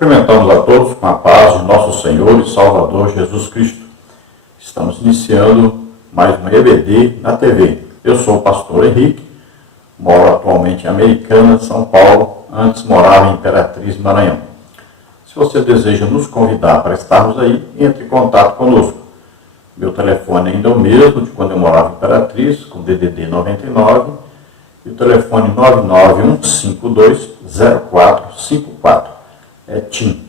Cumprimentamos a todos com a paz de nosso Senhor e Salvador Jesus Cristo. Estamos iniciando mais um EBD na TV. Eu sou o pastor Henrique, moro atualmente em Americana, São Paulo, antes morava em Imperatriz, Maranhão. Se você deseja nos convidar para estarmos aí, entre em contato conosco. Meu telefone ainda é o mesmo de quando eu morava em Imperatriz, com DDD 99, e o telefone 991520454. É TIM.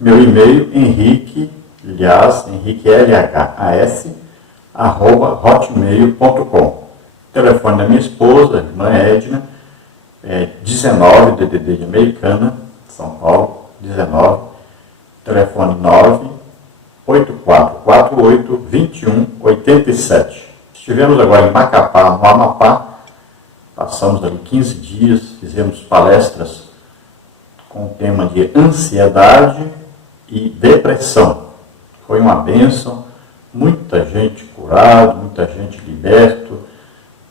Meu e-mail, Henrique LHAS, @hotmail.com. O telefone da minha esposa, irmã Edna, é 19, DDD de Americana, São Paulo, 19, telefone 98448-2187. Estivemos agora em Macapá, no Amapá, passamos ali 15 dias, fizemos palestras com o tema de ansiedade e depressão. Foi uma bênção, muita gente curada, muita gente liberta,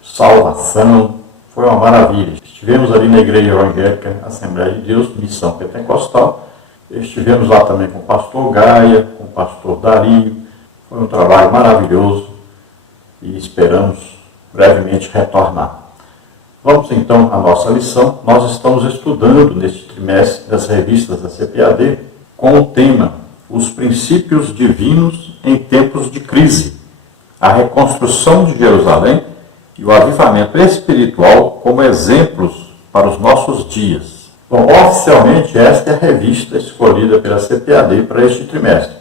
salvação, foi uma maravilha. Estivemos ali na Igreja Evangélica Assembleia de Deus, Missão Pentecostal. Estivemos lá também com o pastor Gaia, com o pastor Dario. Foi um trabalho maravilhoso e esperamos brevemente retornar. Vamos então à nossa lição. Nós estamos estudando neste trimestre das revistas da CPAD com o tema Os Princípios Divinos em Tempos de Crise, a reconstrução de Jerusalém e o avivamento espiritual como exemplos para os nossos dias. Bom, oficialmente esta é a revista escolhida pela CPAD para este trimestre.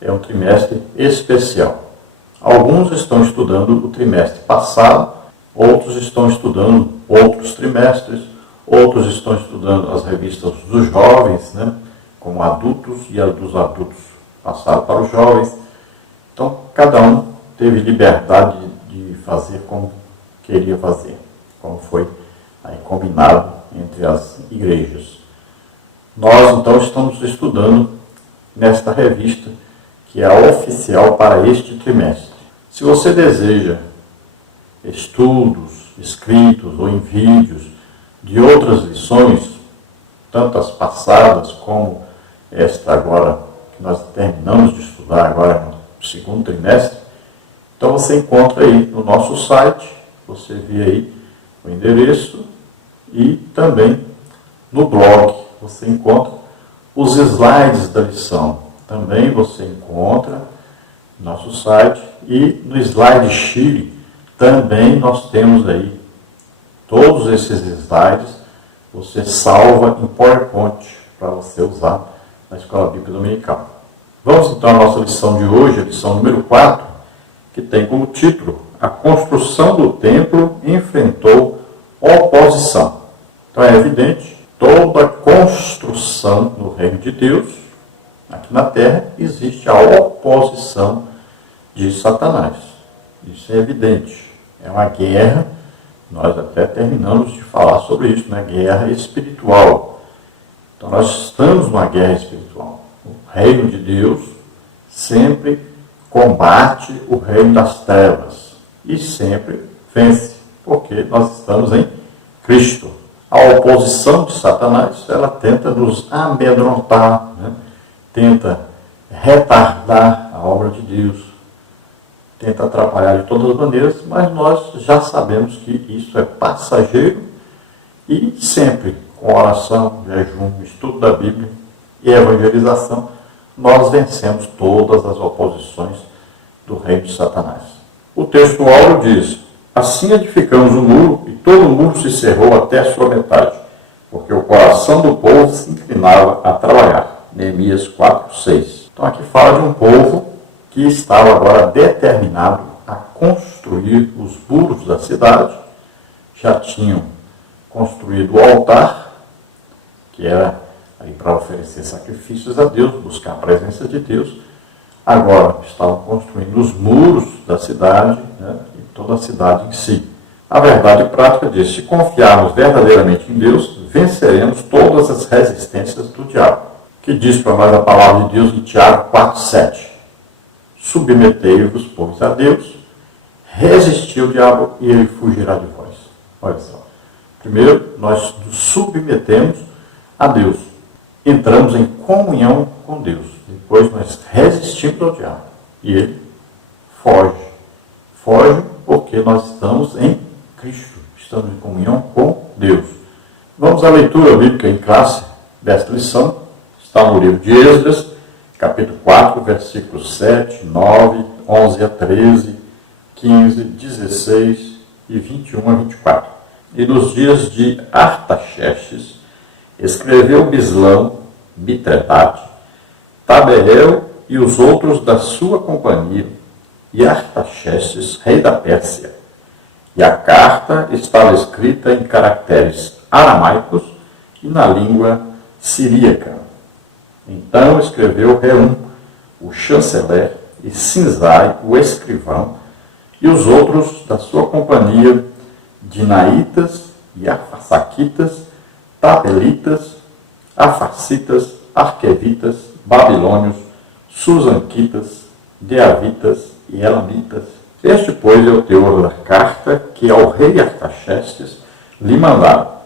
É um trimestre especial. Alguns estão estudando o trimestre passado, outros estão estudando outros trimestres, outros estão estudando as revistas dos jovens, como adultos, e as dos adultos passaram para os jovens. Então, cada um teve liberdade de fazer como queria fazer, como foi aí combinado entre as igrejas. Nós, então, estamos estudando nesta revista, que é a oficial para este trimestre. Se você deseja estudos, escritos ou em vídeos de outras lições, tanto as passadas como esta agora, que nós terminamos de estudar agora no segundo trimestre, então você encontra aí no nosso site, você vê aí o endereço, e também no blog você encontra os slides da lição. Também você encontra no nosso site, e no Slide Chile também nós temos aí todos esses slides, você salva em PowerPoint para você usar na Escola Bíblica Dominical. Vamos então à nossa lição de hoje, a lição número 4, que tem como título A Construção do Templo Enfrentou Oposição. Então é evidente, toda construção no reino de Deus, aqui na terra, existe a oposição de Satanás. Isso é evidente. É uma guerra, nós até terminamos de falar sobre isso, guerra espiritual. Então nós estamos numa guerra espiritual. O reino de Deus sempre combate o reino das trevas e sempre vence, porque nós estamos em Cristo. A oposição de Satanás, ela tenta nos amedrontar, tenta retardar a obra de Deus, tenta atrapalhar de todas as maneiras, mas nós já sabemos que isso é passageiro e sempre com oração, jejum, estudo da Bíblia e evangelização, nós vencemos todas as oposições do reino de Satanás. O texto áureo diz: assim edificamos o muro, e todo o muro se cerrou até a sua metade, porque o coração do povo se inclinava a trabalhar. Neemias 4:6. Então aqui fala de um povo que estava agora determinado a construir os muros da cidade. Já tinham construído o altar, que era aí para oferecer sacrifícios a Deus, buscar a presença de Deus. Agora estavam construindo os muros da cidade, e toda a cidade em si. A verdade prática diz: se confiarmos verdadeiramente em Deus, venceremos todas as resistências do diabo. Que diz para nós a palavra de Deus em Tiago 4:7. Submetei-vos, pois, a Deus, resistir ao diabo e ele fugirá de vós. Olha só. Primeiro, nós nos submetemos a Deus. entramos em comunhão com Deus. Depois nós resistimos ao diabo. E ele foge. Foge porque nós estamos em Cristo. Estamos em comunhão com Deus. Vamos à leitura bíblica em classe desta lição. Está no livro de Esdras, capítulo 4, versículos 7, 9, 11 a 13, 15, 16 e 21 a 24. E nos dias de Artaxerxes, escreveu Bislão, Mitrebate, Taberel e os outros da sua companhia, e Artaxerxes, rei da Pérsia. E a carta estava escrita em caracteres aramaicos e na língua siríaca. Então escreveu Reum, o chanceler, e Sinzai, o escrivão, e os outros da sua companhia, Dinaitas e Arfasaquitas, Tabelitas, Afarcitas, Arquevitas, Babilônios, Susanquitas, Deavitas e Elamitas. Este, pois, é o teor da carta que ao rei Artaxerxes lhe mandaram.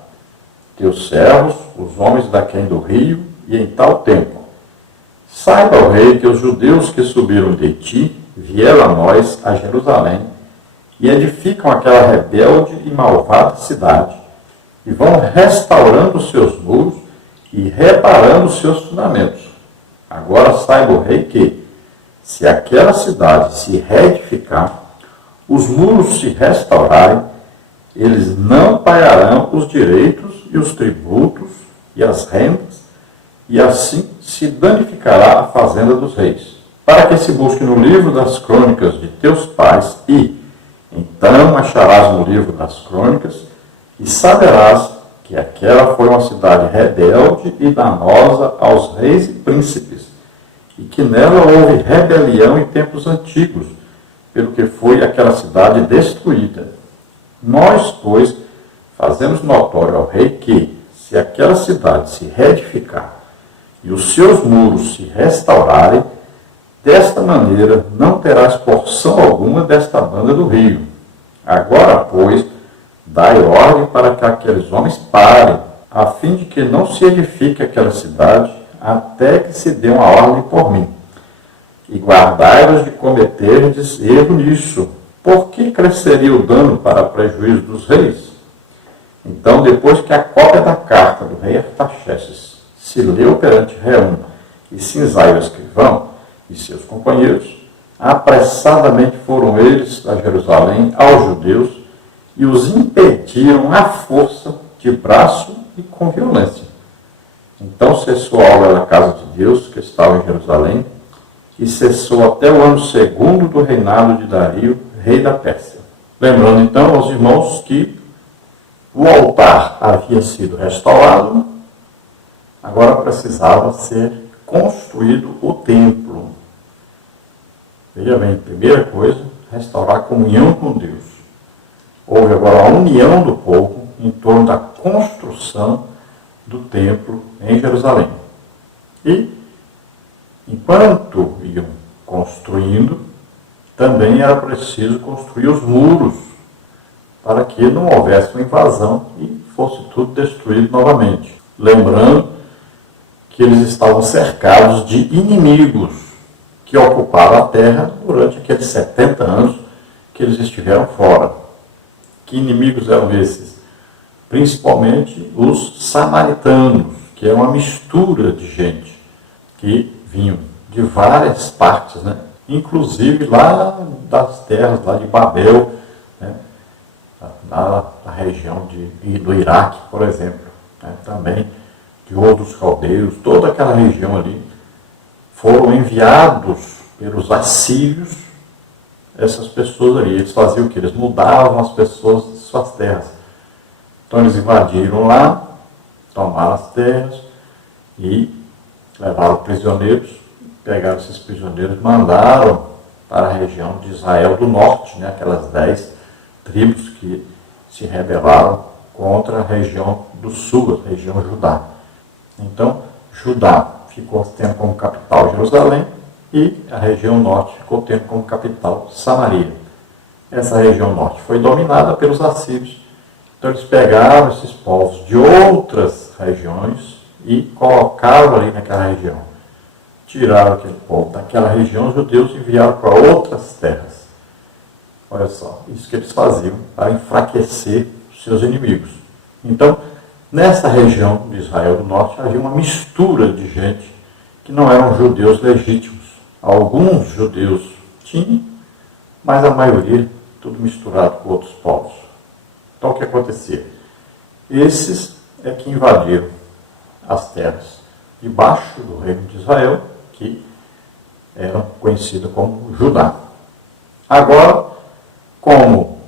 Teus servos, os homens daquém do rio, e em tal tempo. Saiba, ó rei, que os judeus que subiram de ti vieram a nós, a Jerusalém, e edificam aquela rebelde e malvada cidade, e vão restaurando os seus muros e reparando os seus fundamentos. Agora saiba, o rei, que, se aquela cidade se reedificar, os muros se restaurarem, eles não pagarão os direitos e os tributos e as rendas, e assim se danificará a fazenda dos reis. Para que se busque no livro das crônicas de teus pais, e então acharás no livro das crônicas, e saberás que aquela foi uma cidade rebelde e danosa aos reis e príncipes, e que nela houve rebelião em tempos antigos, pelo que foi aquela cidade destruída. Nós, pois, fazemos notório ao rei que, se aquela cidade se reedificar e os seus muros se restaurarem, desta maneira não terás porção alguma desta banda do rio. Agora, pois, dai ordem para que aqueles homens parem, a fim de que não se edifique aquela cidade, até que se dê uma ordem por mim. E guardai-vos de cometerdes erro nisso. Por que cresceria o dano para prejuízo dos reis? Então, depois que a cópia da carta do rei Artaxerxes se leu perante Reum e Sinzai o escrivão e seus companheiros, apressadamente foram eles a Jerusalém aos judeus e os impediram à força, de braço e com violência. Então cessou a obra da casa de Deus, que estava em Jerusalém, e cessou até o ano 2º do reinado de Dario, rei da Pérsia. Lembrando então aos irmãos que o altar havia sido restaurado, agora precisava ser construído o templo. Veja bem, primeira coisa, restaurar a comunhão com Deus. Houve agora a união do povo em torno da construção do templo em Jerusalém. E, enquanto iam construindo, também era preciso construir os muros, para que não houvesse uma invasão e fosse tudo destruído novamente. Lembrando que eles estavam cercados de inimigos que ocuparam a terra durante aqueles 70 anos que eles estiveram fora. Que inimigos eram esses? Principalmente os samaritanos, que é uma mistura de gente que vinham de várias partes, né? Inclusive lá das terras lá de Babel, né? na região do Iraque, por exemplo, né? Também de outros caldeus, toda aquela região ali, foram enviados pelos assírios, essas pessoas ali. Eles faziam o que? Eles mudavam as pessoas de suas terras. Então eles invadiram lá, tomaram as terras e levaram prisioneiros, pegaram esses prisioneiros e mandaram para a região de Israel do Norte, né? Aquelas 10 tribos que se rebelaram contra a região do Sul, a região Judá. Então, Judá ficou tendo como capital Jerusalém e a região norte ficou tendo como capital Samaria. Essa região norte foi dominada pelos assírios. Então eles pegaram esses povos de outras regiões e colocaram ali naquela região. Tiraram aquele povo daquela região, os judeus enviaram para outras terras. Olha só, isso que eles faziam para enfraquecer os seus inimigos. Então, nessa região de Israel do Norte havia uma mistura de gente que não eram judeus legítimos. Alguns judeus tinham, mas a maioria tudo misturado com outros povos. Então o que acontecia? Esses é que invadiram as terras debaixo do reino de Israel, que eram conhecidas como Judá. Agora, como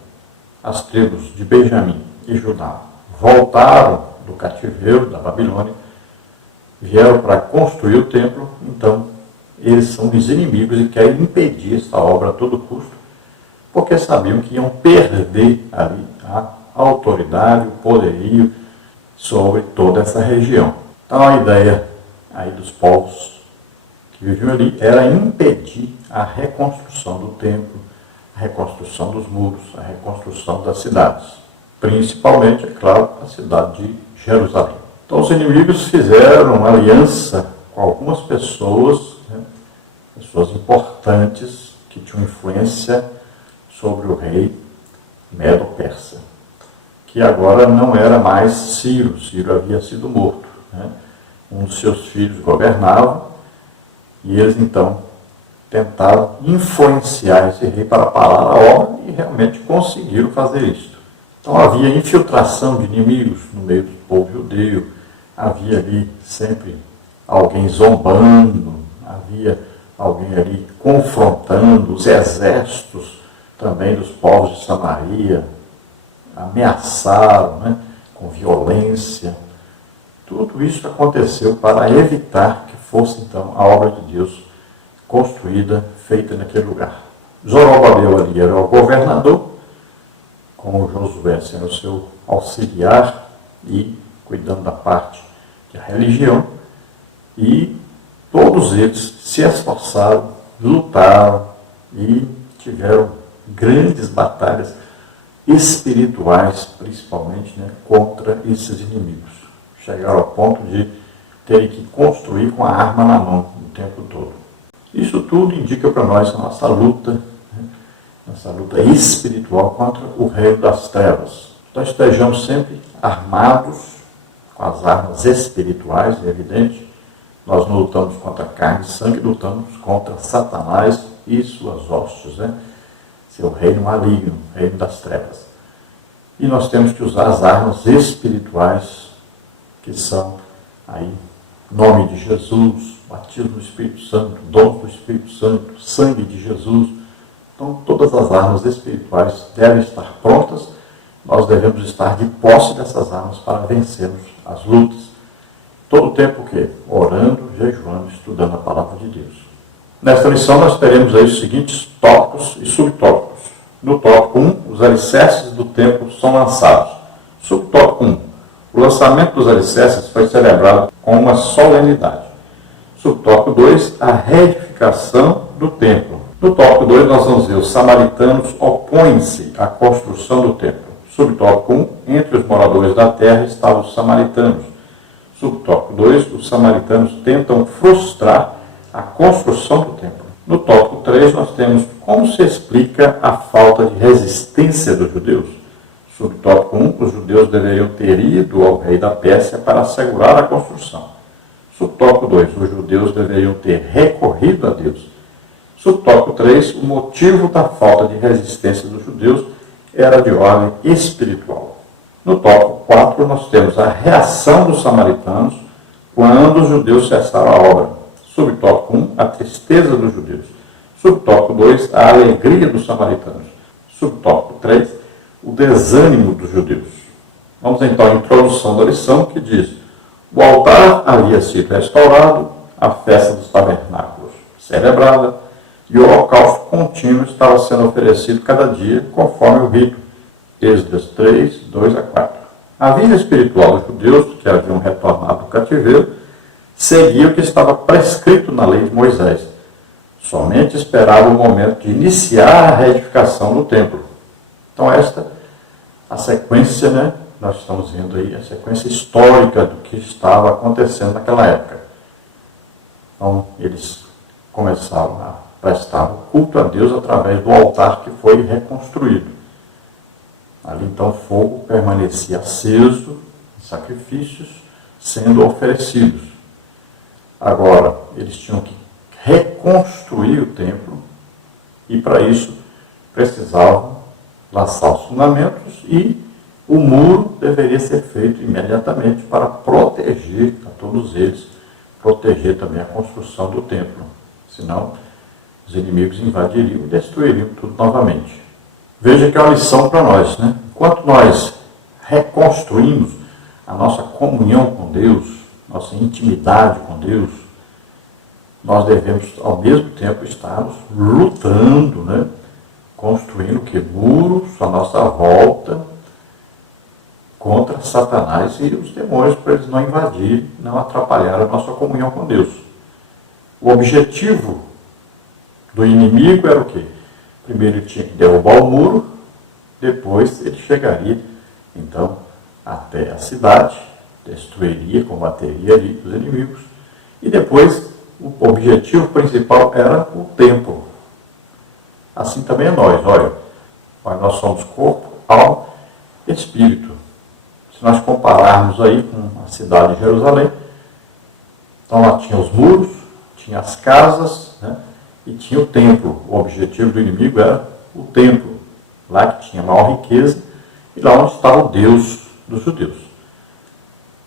as tribos de Benjamim e Judá voltaram do cativeiro da Babilônia, vieram para construir o templo, então eles são os inimigos e querem impedir essa obra a todo custo, porque sabiam que iam perder ali a autoridade, o poderio sobre toda essa região. Então a ideia aí dos povos que viviam ali era impedir a reconstrução do templo, a reconstrução dos muros, a reconstrução das cidades, principalmente, é claro, a cidade de Jerusalém. Então os inimigos fizeram uma aliança com algumas pessoas, pessoas importantes que tinham influência sobre o rei Medo-Persa, que agora não era mais Ciro. Ciro havia sido morto. Um dos seus filhos governava e eles então tentaram influenciar esse rei para parar a obra e realmente conseguiram fazer isso. Então havia infiltração de inimigos no meio do povo judeu, havia ali sempre alguém zombando, havia alguém ali confrontando os exércitos também dos povos de Samaria, ameaçaram, com violência. Tudo isso aconteceu para evitar que fosse então a obra de Deus construída, feita naquele lugar. Zorobabel ali era o governador, com Josué sendo o seu auxiliar e cuidando da parte da religião, e todos eles se esforçaram, lutaram e tiveram grandes batalhas espirituais, principalmente, contra esses inimigos. Chegaram ao ponto de terem que construir com a arma na mão o tempo todo. Isso tudo indica para nós a nossa luta espiritual contra o reino das trevas. Então estejamos sempre armados com as armas espirituais, é evidente. Nós não lutamos contra carne e sangue, lutamos contra Satanás e suas hostes, seu reino maligno, reino das trevas. E nós temos que usar as armas espirituais, que são aí nome de Jesus, batismo do Espírito Santo, dom do Espírito Santo, sangue de Jesus. Então todas as armas espirituais devem estar prontas. Nós devemos estar de posse dessas armas para vencermos as lutas. Todo o tempo o quê? Orando, jejuando, estudando a palavra de Deus. Nesta lição nós teremos aí os seguintes tópicos e subtópicos. No tópico 1, os alicerces do templo são lançados. Subtópico 1, o lançamento dos alicerces foi celebrado com uma solenidade. Subtópico 2, a reedificação do templo. No tópico 2 nós vamos ver os samaritanos opõem-se à construção do templo. Subtópico 1, entre os moradores da terra estavam os samaritanos. Subtópico 2, os samaritanos tentam frustrar a construção do templo. No tópico 3, nós temos como se explica a falta de resistência dos judeus. Subtópico 1, os judeus deveriam ter ido ao rei da Pérsia para assegurar a construção. Subtópico 2, os judeus deveriam ter recorrido a Deus. Subtópico 3, o motivo da falta de resistência dos judeus era de ordem espiritual. No tópico 4, nós temos a reação dos samaritanos quando os judeus cessaram a obra. Subtópico 1, a tristeza dos judeus. Subtópico 2, a alegria dos samaritanos. Subtópico 3, o desânimo dos judeus. Vamos então à introdução da lição, que diz: o altar havia sido restaurado, a festa dos tabernáculos celebrada, e o holocausto contínuo estava sendo oferecido cada dia, conforme o rito. Êxodo 3, 2 a 4. A vida espiritual dos judeus, que haviam retornado do cativeiro, seguia o que estava prescrito na lei de Moisés. Somente esperava o momento de iniciar a reedificação do templo. Então esta a sequência nós estamos vendo aí a sequência histórica do que estava acontecendo naquela época. Então, eles começaram a prestar o culto a Deus através do altar que foi reconstruído. Ali, então, o fogo permanecia aceso, sacrifícios sendo oferecidos. Agora, eles tinham que reconstruir o templo e, para isso, precisavam lançar os fundamentos e o muro deveria ser feito imediatamente para proteger a todos eles, proteger também a construção do templo. Senão, os inimigos invadiriam e destruiriam tudo novamente. Veja que é uma lição para nós, né? Enquanto nós reconstruímos a nossa comunhão com Deus, nossa intimidade com Deus, nós devemos, ao mesmo tempo, estarmos lutando, né? Construindo muros à nossa volta contra Satanás e os demônios, para eles não invadirem, não atrapalhar a nossa comunhão com Deus. O objetivo do inimigo era o quê? Primeiro ele tinha que derrubar o muro, depois ele chegaria, então, até a cidade, destruiria, combateria ali os inimigos, e depois o objetivo principal era o templo. Assim também é nós, olha, nós somos corpo, alma e espírito. Se nós compararmos aí com a cidade de Jerusalém, então lá tinha os muros, tinha as casas, né, e tinha o templo. O objetivo do inimigo era o templo, lá que tinha maior riqueza e lá onde estava o Deus dos judeus.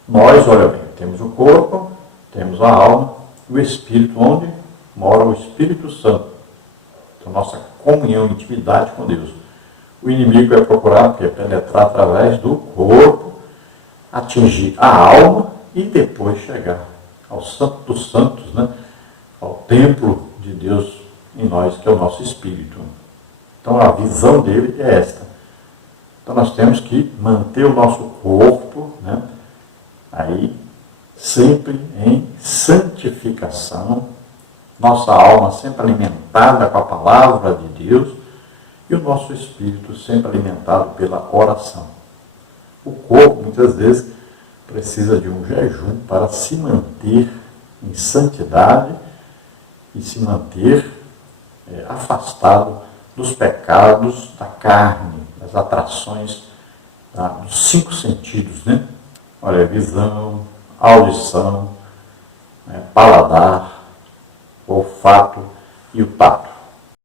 Nós, olha bem, temos o corpo, temos a alma e o espírito, onde mora o Espírito Santo. Então, nossa comunhão, intimidade com Deus. O inimigo é procurar penetrar através do corpo, atingir a alma e depois chegar ao Santo dos Santos, né? Ao templo de Deus em nós, que é o nosso espírito. Então a visão dele é esta. Então nós temos que manter o nosso corpo, né? Aí sempre em santificação, nossa alma sempre alimentada com a palavra de Deus e o nosso espírito sempre alimentado pela oração. O corpo, muitas vezes, precisa de um jejum para se manter em santidade e se manter afastado dos pecados da carne, das atrações dos 5 sentidos, né? Olha, visão, audição, paladar, olfato e o tato.